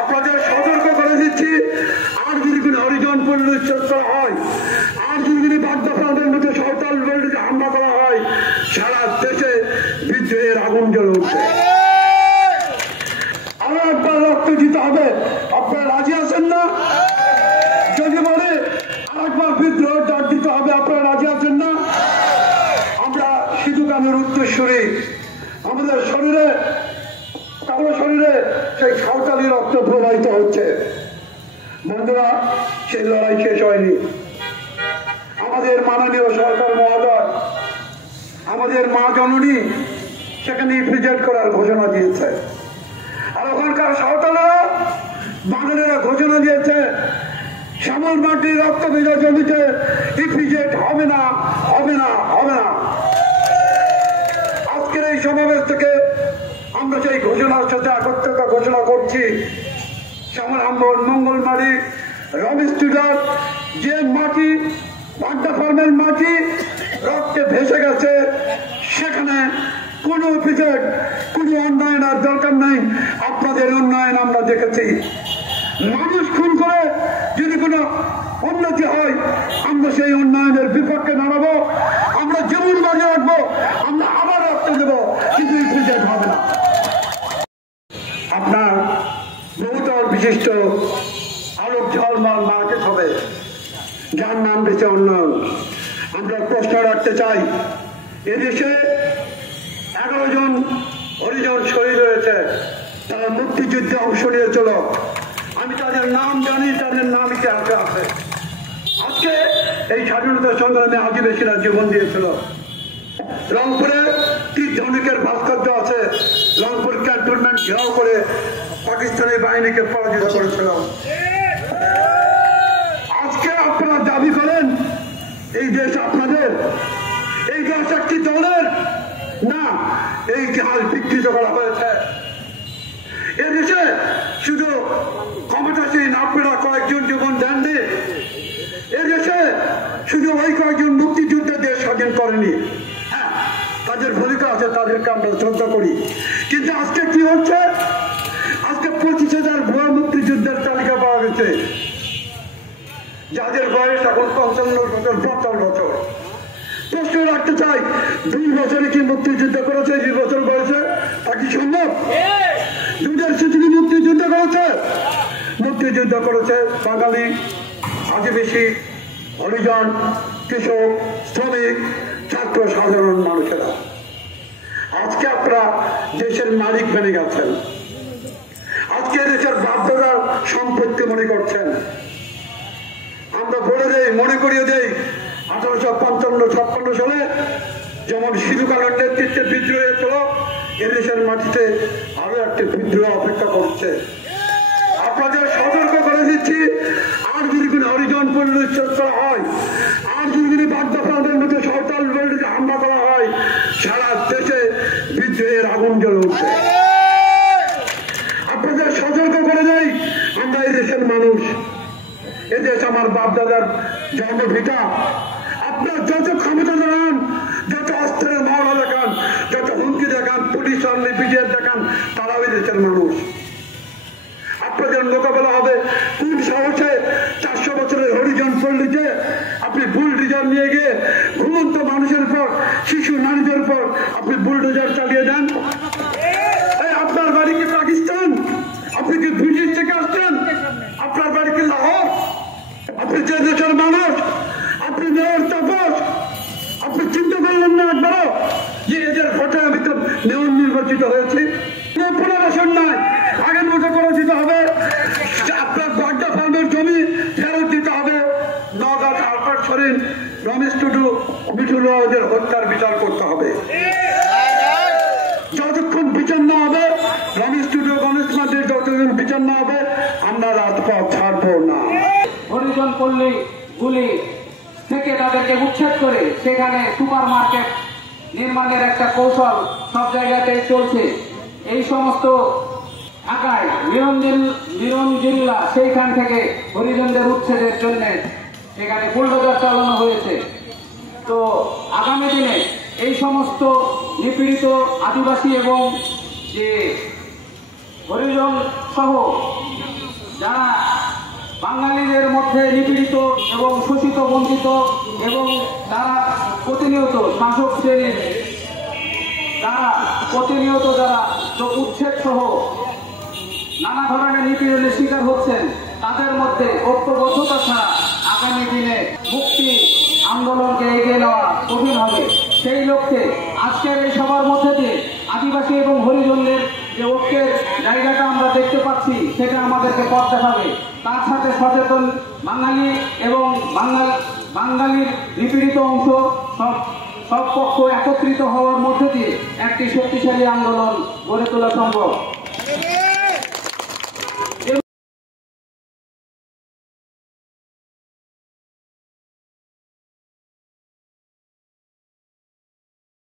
আপনাদের সতর্ক করে দিচ্ছি, আর যদি কোনো হরিজন পল্লী উচ্ছেদ করা হয়, আর যদি কোনো বাগদাদের মধ্যে সরকার বিরোধীতে হামলা করা হয়, সারা দেশে বিদ্রোহের আগুন জ্বলে উঠবে। আরো একবার রক্ত দিতে হবে, আপনারা রাজি আছেন না? যদি বলে আরেকবার বিদ্রোহের ডাক দিতে হবে, আপনারা রাজি আছেন না? আমরা সিধু কামের উত্তরসূরি, আমাদের শরীরে কারো শরীরে সেই সাঁওতালি রক্ত প্রবাহিত হচ্ছে। বন্ধুরা, সেই লড়াই শেষ হয়নি। আমাদের মাননীয় সরকার মহোদয়, আমাদের মা জননী সেখানে ইফিজেট করার ঘোষণা দিয়েছে। আর ওখানকার সাঁওতালেরা বাঙালিরা ঘোষণা দিয়েছে, শ্যামল মাটির রক্ত ভেজা জমিতে ইফিজেট হবে না, হবে না, হবে না। আজকের এই সমাবেশ থেকে আমরা সেই ঘোষণার সাথে একত্রতা ঘোষণা করছি। শ্যামল মঙ্গলমারি রমেশ টুডার যে মাটি, বাড্ডা ফার্মের মাটি রক্তে ভেসে গেছে, সেখানে কোনো অফিসের কোনো উন্নয়নের দরকার নেই। আপনাদের উন্নয়ন আমরা দেখেছি। মানুষ খুন করে যদি কোনো উন্নতি হয়, আমরা সেই উন্নয়নের বিপক্ষে দাঁড়াবো। আমরা যেমন বাজে রাখবো, আমরা আবার রক্ত দেবো, কিন্তু ইফিজেট হবে না। আপনার বহুতল বিশিষ্ট আলোক ঝলমল মার্কেট হবে, যার নাম দিচ্ছে উন্নয়ন। আমরা প্রশ্ন রাখতে চাই, এদেশে 11 জন হরিজন শহীদ হয়েছে, তারা মুক্তিযুদ্ধে অংশ নিয়েছিল। আমি তাদের নাম জানি, তাদের নাম ইতিহাসে আছে। আজকে এই স্বাধীনতা সংগ্রামে আদিবাসীরা জীবন দিয়েছিল। রংপুরে তীর ধনুকের ভাস্কর্য আছে, রংপুর ক্যান্টনমেন্ট ঘেরাও করে পাকিস্তানি বাহিনীকে পরাজিত করেছিল। আজকে আপনারা দাবি করেন এই দেশ আপনাদের, এই দেশ একটি দলের না, এই ইতিহাস বিকৃত করা হয়েছে। এদেশে শুধু ক্ষমতাসীন আপনারা কয়েকজন জীবন দেননি, এদেশে শুধু ওই কয়েকজন মুক্তিযুদ্ধে দেশ স্বাধীন করেনি। হ্যাঁ, তাদের ভূমিকা আছে, তাদেরকে আমরা শ্রদ্ধা করি। কিন্তু আজকে কি হচ্ছে? আজকে 25,000 ভুয়া মুক্তিযুদ্ধের তালিকা পাওয়া গেছে, যাদের বয়স এখন 55 বছর, 55 বছর। প্রশ্ন রাখতে চাই, 2 বছরে কি মুক্তিযুদ্ধ করেছে? 2 বছর বয়সে তা কি সম্ভব? 2000 কি মুক্তিযুদ্ধ করেছে? মুক্তিযুদ্ধ করেছে বাঙালি, আদিবাসী, হরিজন, কৃষক, শ্রমিক, ছাত্র, সাধারণ মানুষেরা। আজকে আপনারা দেশের মালিক বনে গেছেন, আজকে দেশের বাপদাদার সম্পত্তি মনে করছেন। আমরা বলে দেই, মনে করিয়ে দেই, 1855-56 সালে যেমন সিধু কামের নেতৃত্বে বিদ্রোহ হয়েছিল, এদেশের মাটিতে আরো একটি বিদ্রোহ অপেক্ষা করছে। আপনাদের সতর্ক করে দিচ্ছি, আর যদি কোনো হরিজন পল্লী উচ্ছেদ করা হয়, আর যদি কোনো বাগদাদের মধ্যে সরকার বিরোধীতে হামলা করা হয়, সারা দেশে বিদ্রোহের আগুন জ্বলে উঠবে। আপনাদের সতর্ক করে দেই, আমরা এই দেশের মানুষ, এদেশ আমার বাপদাদার জন্মভিটা। আপনার যত ক্ষমতা দেখান, যত অস্ত্রের মহড়া দেখান, যত হুমকি দেখান, পুলিশ আর্মি বিজেপি দেখান, তারাও এই দেশের মানুষ। আপনাদের মোকাবেলা হবে কোন সাহসে 400 বছরের হরিজন পল্লীতে আপনি বুলডোজার নিয়ে গিয়ে ঘুমন্ত মানুষের পর, শিশু নারীদের পর আপনি বুলডোজার চালিয়ে দেন? আপনার বাড়ি কি পাকিস্তান? আপনি কি ব্রিটিশ থেকে আসছেন? আপনার বাড়ি কি লাহোর? আপনি যে দেশের মানুষ, আপনি মেয়র তাপস, আপনি চিন্তা করলেন না একবারও যে এদের ভোটে আমি তো মেয়র নির্বাচিত হয়েছি? পুনর্বাসন নাই, আগের মতো করে দিতে হবে। আপনার বাড্ডা ফার্মের জমি ফেরত দিতে হবে। নওগাঁ আলফার শরীন, রমেশ টুডু, মিঠুর রহমানের হত্যার বিচার করতে হবে। যতক্ষণ বিচার না হবে, রমেশ টুডু, গণেশ মাঝির যতক্ষণ বিচার না হবে, আমরা রাজপথ ছাড়বো না। হরিজন পল্লী গুলি থেকে তাদেরকে উচ্ছেদ করে সেখানে সুপার মার্কেট নির্মাণের একটা কৌশল সব জায়গাতেই চলছে। এই সমস্ত ঢাকায় নিরঞ্জিল্লা সেইখান থেকে হরিজনদের উচ্ছেদের জন্য সেখানে বুলডোজার চালানো হয়েছে। তো আগামী দিনে এই সমস্ত নিপীড়িত আদিবাসী এবং যে হরিজন সহ যারা বাঙালিদের মধ্যে নিপীড়িত এবং শোষিত বঞ্চিত এবং তারা প্রতিনিয়ত শাসক শ্রেণীর তারা প্রতিনিয়ত যারা উচ্ছেদ সহ নানা ধরনের নিপীড়নের শিকার হচ্ছেন, তাদের মধ্যে ঐক্যবদ্ধতা ছাড়া আগামী দিনে মুক্তি আন্দোলনকে এগিয়ে নেওয়া কঠিন হবে। সেই লক্ষ্যে আজকের এই সবার মধ্যে দিয়ে আদিবাসী এবং হরিজনদের যে ঐক্যের জায়গাটা আমরা দেখতে পাচ্ছি, সেটা আমাদেরকে পথ দেখাবে। তার সাথে সচেতন বাঙালি এবং বাঙালির নিপীড়িত অংশ সব পক্ষ একত্রিত হওয়ার মধ্যে দিয়ে একটি শক্তিশালী আন্দোলন গড়ে তোলা সম্ভব।